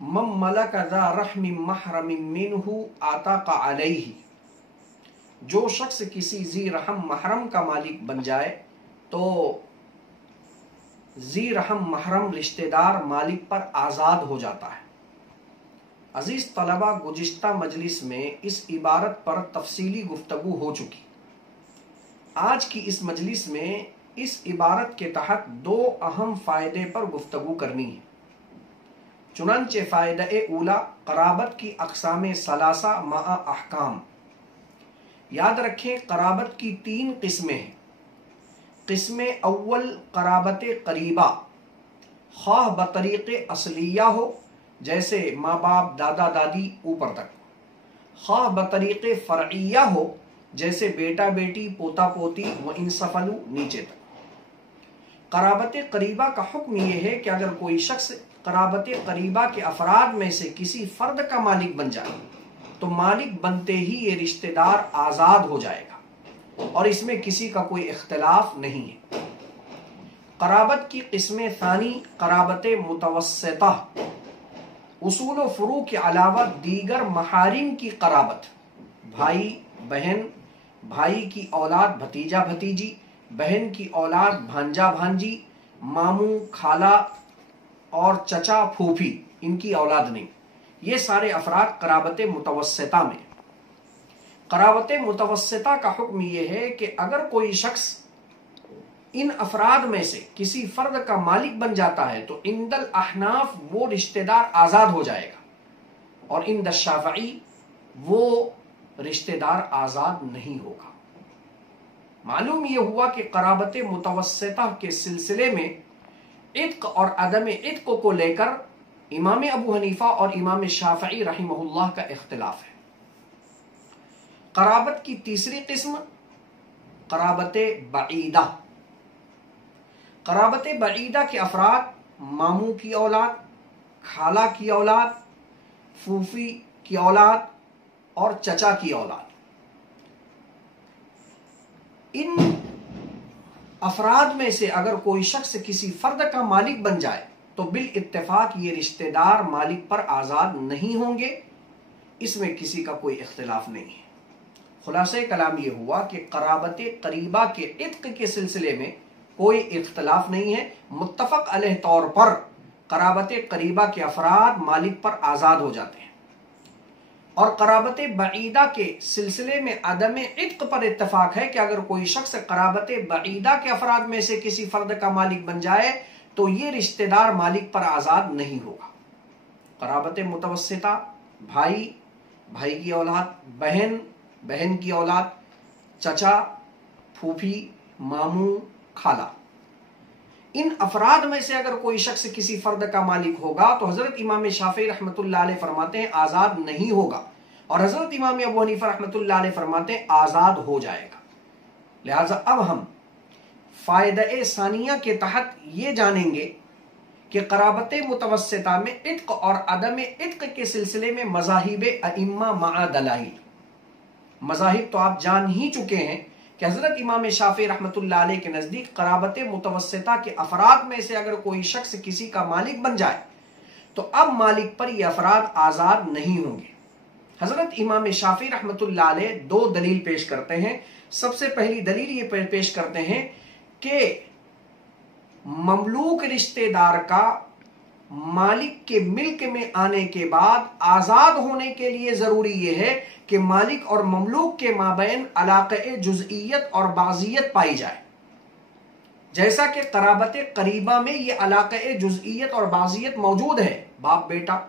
मन मलक ज़ा रहम महरम मिन्हु आताका अलैहि, जो शख्स किसी जी रहम महरम का मालिक बन जाए तो जी रहम महरम रिश्तेदार मालिक पर आज़ाद हो जाता है। अजीज तलबा, गुज़िश्ता मजलिस में इस इबारत पर तफसीली गुफ्तगू हो चुकी। आज की इस मजलिस में इस इबारत के तहत दो अहम फ़ायदे पर गुफ्तगू करनी है। चुनांचे फ़ायदा ऊला, क़राबत की अक़साम सलासा मआ अहकाम। याद रखें, क़राबत की 3 किस्में हैं। किस्म अव्वल क़राबत क़रीबा, ख़्वाह बतरीक़े असलिया हो, जैसे माँ बाप दादा दादी ऊपर तक, ख़्वाह बतरीक़े फ़रइया हो, जैसे बेटा बेटी पोता पोती व इंसफलू नीचे तक। क़राबत क़रीबा का हुक्म यह है कि अगर कोई शख्स क़राबत क़रीबा के अफराद में से किसी फ़र्द का मालिक बन जाए तो मालिक बनते ही ये रिश्तेदार आज़ाद हो जाएगा और इसमें किसी का कोई इख्तिलाफ नहीं है। क़राबत की किस्म सानी क़राबत मुतवस्सिता, उसूल व फ़ुरू के अलावा दीगर महारिम की क़राबत, भाई बहन, भाई की औलाद भतीजा भतीजी, बहन की औलाद भांजा भांजी, मामू खाला और चचा फूफी, इनकी औलाद नहीं। ये सारे अफराद क़राबत मुतवस्सिता में। क़राबत मुतवस्सिता का हुक्म यह है कि अगर कोई शख्स इन अफराद में से किसी फर्द का मालिक बन जाता है तो इंदल अहनाफ वो रिश्तेदार आज़ाद हो जाएगा और इंद शाफ़ई वो रिश्तेदार आज़ाद नहीं होगा। मालूम यह हुआ कि क़राबत मुतवस्सिता के सिलसिले में इत्क़ और अदम इत्क़ को लेकर इमाम अबू हनीफा और इमाम शाफ़ई रहिमहुल्लाह का इख्तिलाफ है। क़राबत की तीसरी किस्म क़राबत बईदा। क़राबत बईदा के अफराद मामू की औलाद, खाला की औलाद, फूफी की औलाद और चचा की औलाद। इन अफराद में से अगर कोई शख्स किसी फर्द का मालिक बन जाए तो बिल इत्तेफाक ये रिश्तेदार मालिक पर आज़ाद नहीं होंगे, इसमें किसी का कोई इख्तिलाफ नहीं है। खुलासे कलाम ये हुआ कि क़राबत क़रीबा के इत्क़ के सिलसिले में कोई इख्तिलाफ नहीं है। मुत्तफ़क़ अलैह तौर पर क़राबत क़रीबा के अफराद मालिक पर आज़ाद हो जाते हैं और क़राबत बईदा के सिलसिले में अदम इत्क़ पर इत्तफाक है कि अगर कोई शख्स क़राबत बईदा के अफराद में से किसी फर्द का मालिक बन जाए तो ये रिश्तेदार मालिक पर आज़ाद नहीं होगा। क़राबत मुतवस्सिता, भाई, भाई की औलाद, बहन, बहन की औलाद, चचा, फूफी, मामू, खाला, इन अफराद में से अगर कोई शख्स किसी फर्द का मालिक होगा तो हजरत इमाम शाफ़ी रहमतुल्लाह अलैह फरमाते हैं आज़ाद नहीं होगा और हजरत इमाम अबू हनीफा रहमतुल्लाह अलैह फरमाते हैं आज़ाद हो जाएगा। लिहाजा अब हम फ़ायदा सानिया के तहत ये जानेंगे कि क़राबत मुतवस्सिता में इत्क़ और अदम इत्क़ के सिलसिले में मज़ाहिब अइम्मा मआ दलाइल। मज़ाहिब तो आप जान ही चुके हैं कि हज़रत इमाम शाफ़ी रहमतुल्लाह अलैह के नज़दीक क़राबत मुतवस्सिता के अफराद में से अगर कोई शख्स किसी का मालिक बन जाए तो अब मालिक पर यह अफराद आज़ाद नहीं होंगे। हज़रत इमाम शाफ़ी रहमतुल्लाह अलैह 2 दलील पेश करते हैं। सबसे पहली दलील ये पेश करते हैं कि ममलूक रिश्तेदार का मालिक के मिल्क में आने के बाद आज़ाद होने के लिए ज़रूरी यह है कि मालिक और ममलूक के माबैन अलाक़े जुज़इयत और बाज़ियत पाई जाए। जैसा कि क़राबत क़रीबा में ये अलाक़े जुज़इयत और बाज़ियत मौजूद है, बाप बेटा,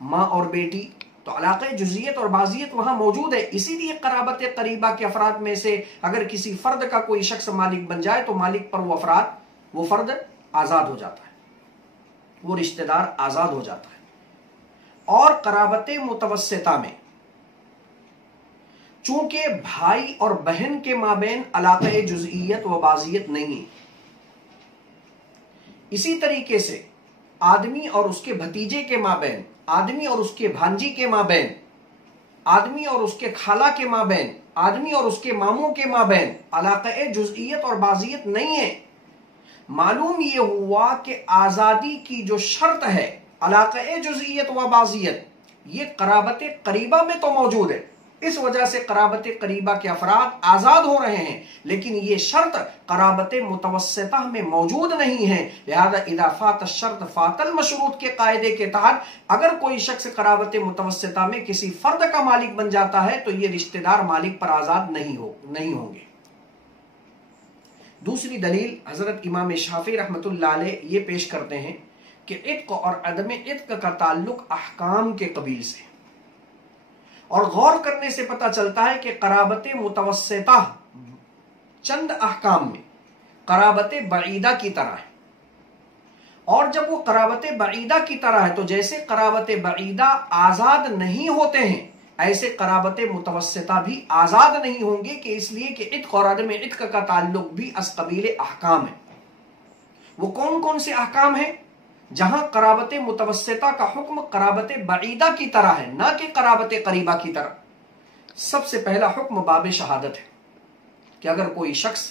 माँ और बेटी, तो अलाक़े जुज़इयत और बाज़ियत वहाँ मौजूद है। इसीलिए क़राबत क़रीबा के अफराद में से अगर किसी फ़र्द का कोई शख्स मालिक बन जाए तो मालिक पर वो फ़र्द आज़ाद हो जाता है, वो रिश्तेदार आज़ाद हो जाता है। और कराबत मुतवस्सिता में चूंकि भाई और बहन के माबैन अलाक़े जुज़इयत व बाज़ियत नहीं है, इसी तरीके से आदमी और उसके भतीजे के माबैन, आदमी और उसके भांजी के माबैन, आदमी और उसके खाला के माबैन, आदमी और उसके मामू के माबैन अलाक़े जुज़इयत और बाज़ियत नहीं है। मालूम ये हुआ कि आज़ादी की जो शर्त है अलाक़े जुज़इयत व बाज़ियत, ये कराबत करीबा में तो मौजूद है। इस वजह से कराबत करीबा के अफराद आज़ाद हो रहे हैं, लेकिन ये शर्त कराबत मुतवस्सिता में मौजूद नहीं है। लिहाजा इदा फात शर्त फातल मशरूत के कायदे के तहत अगर कोई शख्स कराबत मुतवस्सिता में किसी फर्द का मालिक बन जाता है तो ये रिश्तेदार मालिक पर आज़ाद नहीं होंगे। दूसरी दलील हजरत इमाम शाफी रहमतुल्लाह अलैह ये पेश करते हैं कि इत्क और अदम इत्क का ताल्लुक अहकाम के कबील से, और गौर करने से पता चलता है कि कराबत मुतवस्सिता चंद अहकाम में कराबत बईदा की तरह है, और जब वो कराबत बईदा की तरह है तो जैसे कराबत बईदा आजाद नहीं होते हैं ऐसे कराबत मुतवस्सिता भी आजाद नहीं होंगे, कि इसलिए कि इत्क और अदम इत्क का ताल्लुक भी अस्कबील अहकाम है। वो कौन कौन से अहकाम है जहां कराबत मुतवस्सिता का हुक्म कराबत बईदा की तरह है, ना कि कराबत करीबा की तरह। सबसे पहला हुक्म बाब शहादत है कि अगर कोई शख्स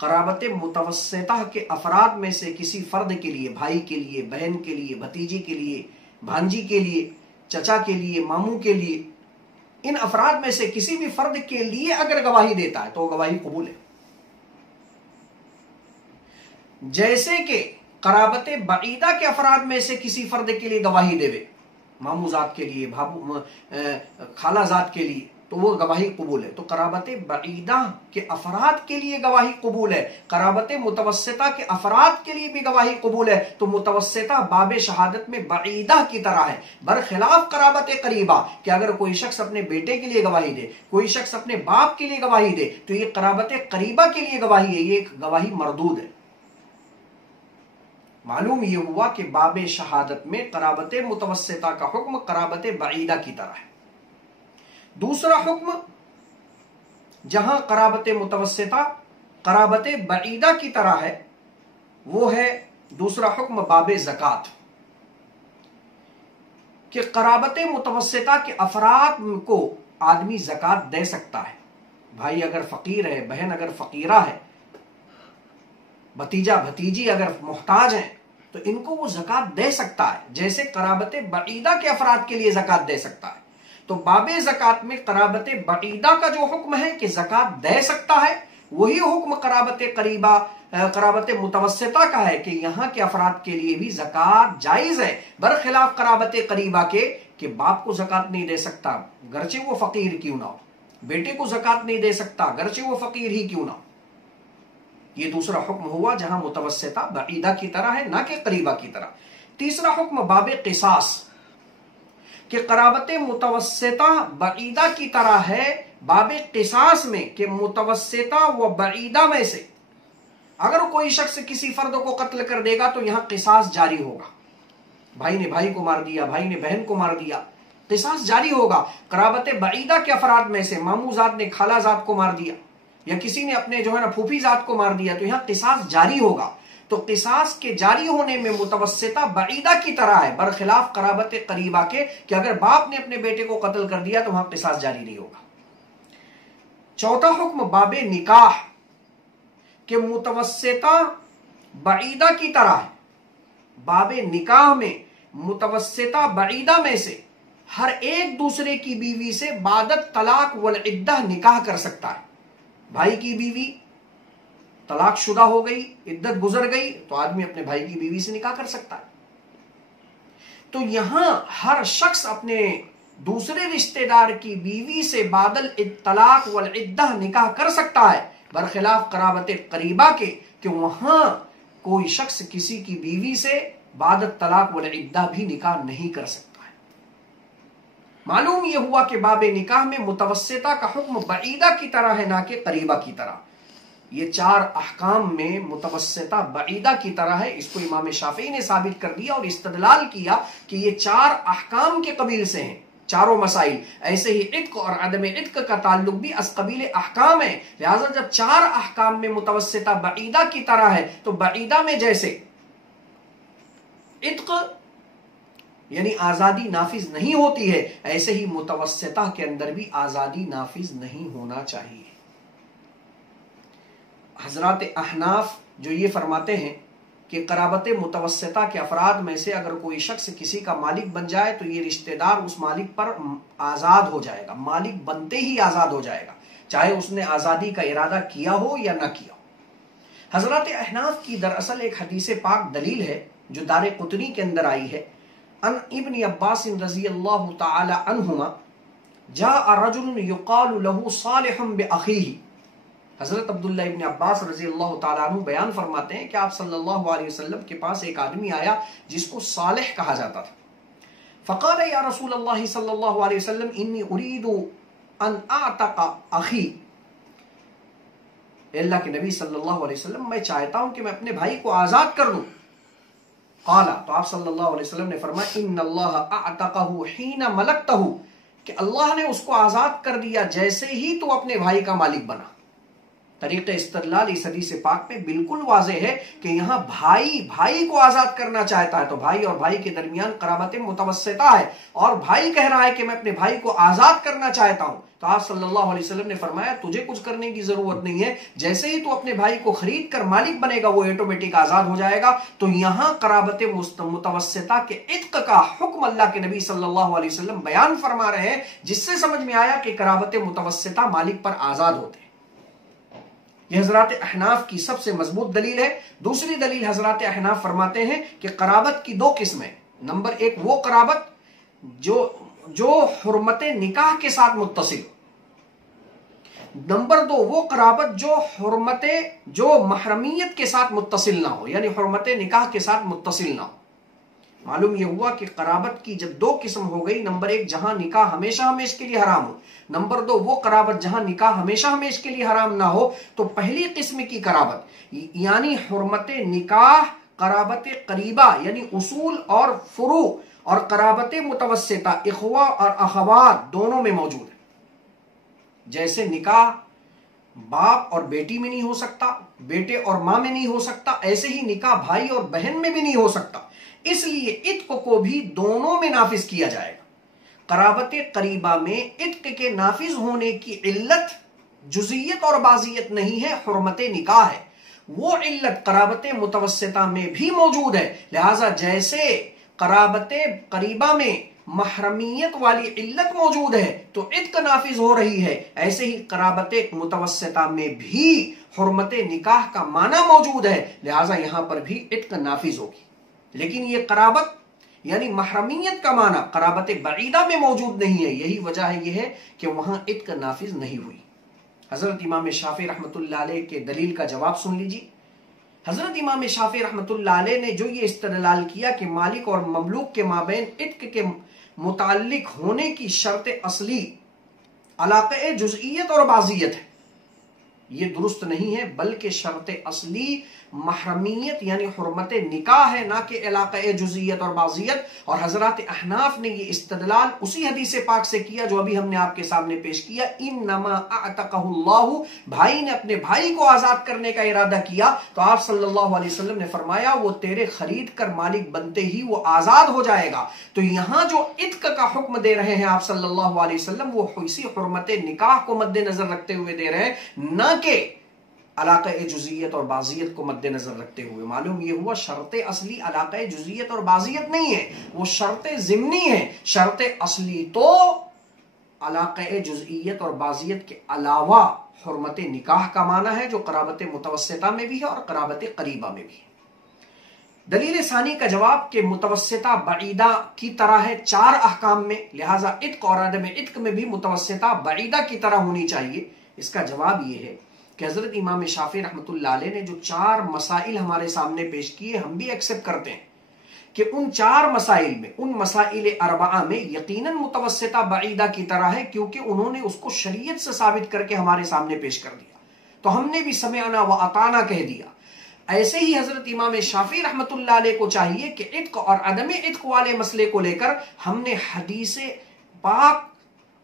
कराबत मुतवस्सिता के अफराद में से किसी फर्द के लिए, भाई के लिए, बहन के लिए, भतीजे के लिए, भांजी के लिए, चचा के लिए, मामू के लिए, इन अफराद में से किसी भी फर्द के लिए अगर गवाही देता है तो गवाही कबूल है। जैसे कि कराबत बईदा के अफराद में से किसी फर्द के लिए गवाही देवे, मामू जात के लिए, खाला जात के लिए, तो वो गवाही कबूल है। तो कराबत बईदा के अफराद के लिए गवाही कबूल है, कराबत मुतवस्सिता के अफराद के लिए भी गवाही कबूल है। तो मुतवस्सिता बाब शहादत में बईदा की तरह है, बरखिलाफ कराबत करीबा कि अगर कोई शख्स अपने बेटे के लिए गवाही दे, कोई शख्स अपने बाप के लिए गवाही दे, तो ये कराबत करीबा के लिए गवाही है, ये गवाही मरदूद है। मालूम यह हुआ कि बाब शहादत में कराबत मुतवस्सिता का हुक्म कराबत बईदा की तरह है। दूसरा हुक्म जहां कराबत मुतवस्सिता कराबत बईदा की तरह है वो है दूसरा हुक्म बाब ज़कात, कि कराबत मुतवस्सिता के अफराद को आदमी ज़कात दे सकता है। भाई अगर फकीर है, बहन अगर फकीरा है, भतीजा भतीजी अगर मोहताज हैं तो इनको वो ज़कात दे सकता है, जैसे कराबत बईदा के अफराद के लिए ज़कात दे सकता है। तो बाबे ज़कात में कराबत बईदा का जो हुक्म है कि ज़कात दे सकता है, वही हुक्म कराबत करीबा कराबत मुतवस्सिता का है कि यहां के अफराद के लिए भी ज़कात जायज है, बरखिलाफ कराबत करीबा के कि बाप को ज़कात नहीं दे सकता गरचे वो फकीर क्यों ना हो, बेटे को ज़कात नहीं दे सकता गरचे वो फकीर ही क्यों ना हो। ये दूसरा हुक्म हुआ जहां मुतवस्सिता बईदा की तरह है, ना कि करीबा की तरह। तीसरा हुक्म बाब क़िसास, कि कराबत मुतवस्सिता बईदा की तरह है बाब क़िसास में, कि मुतवस्सिता व बईदा में से अगर कोई शख्स किसी फर्द को कत्ल कर देगा तो यहां क़िसास जारी होगा। भाई ने भाई को मार दिया, भाई ने बहन को मार दिया, क़िसास जारी होगा। कराबत बईदा के अफराद में से मामू जात ने खाला जात को मार दिया, या किसी ने अपने जो है ना फूफी जात को मार दिया, तो यहां क़िसास जारी होगा। तो क़िसास के जारी होने में मुतवस्सिता बईदा की तरह है, बरखिलाफ कराबत करीबा के कि अगर बाप ने अपने बेटे को कत्ल कर दिया तो वहां क़िसास जारी नहीं होगा। चौथा हुक्म बाबे निकाह, कि मुतवस्सिता बईदा की तरह है, बाबे निकाह में मुतवस्सिता बईदा में से हर एक दूसरे की बीवी से बादत तलाक वल इद्दा निकाह कर सकता है। भाई की बीवी तलाक शुदा हो गई, इद्दत गुजर गई, तो आदमी अपने भाई की बीवी से निकाह कर सकता है। तो यहां हर शख्स अपने दूसरे रिश्तेदार की बीवी से बादल तलाक वल इद्दा निकाह कर सकता है, बरखिलाफ कराबत करीबा के कि वहां कोई शख्स किसी की बीवी से बादत तलाक वल इद्दा भी निकाह नहीं कर सकता है। मालूम यह हुआ कि बाबे निकाह में मुतवस्सिता का हुक्म बईदा की तरह है, ना कि करीबा की तरह। ये 4 अहकाम में मुतवस्सिता बईदा की तरह है। इसको इमाम शाफी ने साबित कर दिया और इस्तदलाल किया कि ये 4 अहकाम के कबील से हैं चारों मसाइल। ऐसे ही इत्क और अदम इत्क का ताल्लुक भी अस कबील अहकाम है। लिहाजा जब 4 अहकाम में मुतवस्सिता बईदा की तरह है तो बईदा में जैसे इत्क यानी आजादी नाफिज नहीं होती है, ऐसे ही मुतवस्सिता के अंदर भी आजादी नाफिज नहीं होना चाहिए। हजरात अहनाफ जो ये फरमाते हैं कि क़राबत मुतवस्सिता के अफराद में से अगर कोई शख्स किसी का मालिक बन जाए तो ये रिश्तेदार उस मालिक पर आजाद हो जाएगा, मालिक बनते ही आजाद हो जाएगा, चाहे उसने आजादी का इरादा किया हो या ना किया हो। हजरात अहनाफ की दरअसल एक हदीस पाक दलील है जो दारे कुतनी के अंदर आई है। अन इब्न अब्बास रज़ियल्लाहु तआला अन्हुमा जाअ रजुल युक़ालु लहू सालिहुन बिअख़ीही। हजरत अब्दुल्लाह इब्न अब्बास रज़ियल्लाहु तआला अन्हु बयान फरमाते हैं कि आप सल्लल्लाहु अलैहि वसल्लम के पास एक आदमी आया जिसको सालिह कहा जाता था। फ़क़ाल या रसूलल्लाह सल्लल्लाहु अलैहि वसल्लम इन्नी उरीदु अन अअतक़ अख़ी। अल्लाह के नबी सल्लल्लाहु अलैहि वसल्लम, मैं चाहता हूं कि मैं अपने भाई को आजाद कर दूं। क़ाला, तो आप सल्लल्लाहु अलैहि वसल्लम ने फरमाया इन्नल्लाह अअतक़हु हीना मलकतहु, कि अल्लाह ने उसको आजाद कर दिया जैसे ही तो अपने भाई का मालिक बना। तरीक़े इस्तदलाल इस हदीस पाक में बिल्कुल वाज़ेह है कि यहाँ भाई को आजाद करना चाहता है तो भाई और भाई के दरमियान क़राबत मुतवस्सिता है, और भाई कह रहा है कि मैं अपने भाई को आजाद करना चाहता हूं। तो आप सल्लल्लाहु अलैहि वसल्लम ने फरमाया तुझे कुछ करने की जरूरत नहीं है, जैसे ही तू अपने भाई को खरीद कर मालिक बनेगा वो ऑटोमेटिक आजाद हो जाएगा। तो यहाँ क़राबत मुतवस्सिता के इत्क का हुक्म अल्लाह के नबी सल्लल्लाहु अलैहि वसल्लम बयान फरमा रहे हैं, जिससे समझ में आया कि क़राबत मुतवस्सिता मालिक पर आजाद होते हैं। यह हजरात अहनाफ की सबसे मजबूत दलील है। दूसरी दलील हजरात अहनाफ फरमाते हैं कि क़राबत की 2 किस्में। नंबर 1 वो क़राबत जो हुर्मत निकाह के साथ मुत्तसिल। नंबर 2 वो क़राबत जो महरमियत के साथ मुत्तसिल ना हो, यानी हुर्मत निकाह के साथ मुत्तसिल ना हो। मालूम यह हुआ कि क़राबत की जब 2 किस्म हो गई, नंबर 1 जहां निकाह हमेशा हमेशा के लिए हराम हो, नंबर 2 वो क़राबत जहां निकाह हमेशा हमेशा के लिए हराम ना हो। तो पहली किस्म की क़राबत यानी हुर्मत निकाह, क़राबत क़रीबा यानी उसूल और फुरू, और क़राबत मुतवस्सिता इख़वा और अख़वात दोनों में मौजूद है। जैसे निकाह बाप और बेटी में नहीं हो सकता, बेटे और मां में नहीं हो सकता, ऐसे ही निकाह भाई और बहन में भी नहीं हो सकता। इसलिए इत्क को भी दोनों में नाफिज किया जाएगा। क़राबत क़रीबा में इत्क के नाफिज होने की इल्लत जुज़ियत और बाज़ियत नहीं है, हुर्मत निकाह है। वो इल्लत क़राबत मुतवस्सिता में भी मौजूद है। लिहाजा जैसे क़राबत क़रीबा में महरमियत वाली इल्लत मौजूद है तो इत्क नाफिज हो रही है, ऐसे ही क़राबत मुतवस्सिता में भी हुर्मत निकाह का माना मौजूद है। लिहाजा यहां पर भी इत्क नाफिज होगी। लेकिन ये क़राबत यानी महरमियत का माना क़राबत बईदा में मौजूद नहीं है। यही वजह है यह है कि वहां इत्क नाफिज नहीं हुई। हजरत इमाम शाफी रहमतुल्लाह अलैह के दलील का जवाब सुन लीजिए। हजरत इमाम शाफी रहमतुल्लाह अलैह ने जो ये इस्तदलाल किया कि मालिक और ममलूक के माबैन इत्क के मुताल्लिक होने की शर्त असली अलाक़े जुज़इयत और बाज़ियत है, ये दुरुस्त नहीं है, बल्कि शर्त असली महरमियत यानी हुर्मत निकाह है, ना कि इलाक़े जुज़इयत और बाज़ियत। और हजरात अहनाफ ने ये इस्तदलाल उसी हदीस पाक से किया जो अभी हमने आपके सामने पेश किया। इन्नमा अअतक़हुल्लाहु, भाई ने अपने भाई को आजाद करने का इरादा किया तो आप सल्लल्लाहु अलैहि वसल्लम ने फरमाया वो तेरे खरीद कर मालिक बनते ही वो आजाद हो जाएगा। तो यहां जो इत्क का हुक्म दे रहे हैं आप सल्लल्लाहु अलैहि वसल्लम, वो इसी हुर्मत निकाह को मद्देनजर रखते हुए दे रहे हैं, न कि अलाक़े जुज़इयत और बाज़ियत को मद्देनजर रखते हुए। मालूम यह हुआ शर्त असली अलाक़े जुज़इयत और बाज़ियत नहीं है, वो शर्त ज़िम्नी है। शर्त असली तो अलाक़े जुज़इयत और बाज़ियत के अलावा हुर्मत निकाह का माना है, जो क़राबत मुतवस्सिता में भी है और क़राबत क़रीबा में भी है। दलील सानी का जवाब कि मुतवस्सिता बईदा की तरह है 4 अहकाम में, लिहाजा इत्क और अदम इत्क में भी मुतवस्सिता बईदा की तरह होनी चाहिए। इसका जवाब यह है कि हजरत इमाम शाफी रहमतुल्लाह अलैह ने जो 4 मसाइल हमारे सामने पेश किए, हम भी एक्सेप्ट करते हैं कि उन 4 मसाइल में, उन मसाइल अरबा में यकीनन मुतवस्सिता बईदा की तरह है, क्योंकि उन्होंने उसको शरीयत से साबित करके हमारे सामने पेश कर दिया। तो हमने भी समिअना व अताना कह दिया। ऐसे ही हजरत इमाम शाफी रहमतुल्लाह अलैह को चाहिए कि इत्क और अदम इत्क वाले मसले को लेकर हमने हदीस पाक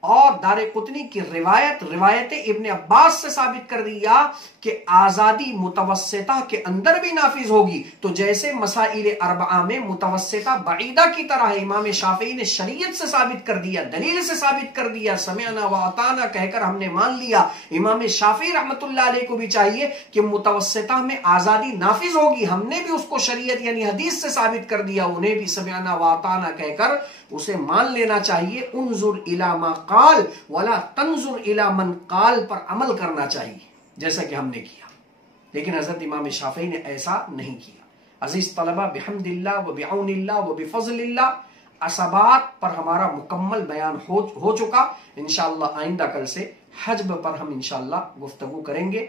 और दारे कुतनी की रिवायत इब्ने अब्बास से साबित कर दिया कि आजादी मुतवस्सिता के अंदर भी नाफिज होगी। तो जैसे मसाइल अरबा में मुतवस्सिता बईदा की तरह है, इमाम शाफी ने शरीयत से साबित कर दिया, दलील से साबित कर दिया, समिअना व अताना कहकर हमने मान लिया। इमाम शाफी रहमतुल्लाह अलैह को भी चाहिए कि मुतवस्सिता में आजादी नाफिज होगी, हमने भी उसको शरीयत यानी हदीस से साबित कर दिया, उन्हें भी समिअना व अताना कहकर उसे मान लेना चाहिए। उन्जुर इला मा काल वला तंजुर इला मन काल पर अमल करना चाहिए, जैसा कि हमने किया। लेकिन हजरत इमाम शाफी ने ऐसा नहीं किया। अजीज तलबा, बिहम्दिल्लाह व बिऔनिल्लाह व बिफज़लिल्लाह असबात पर हमारा मुकम्मल बयान हो चुका। इंशाअल्लाह आइंदा कल से हज्ब पर हम इंशाअल्लाह गुफ्तगू करेंगे।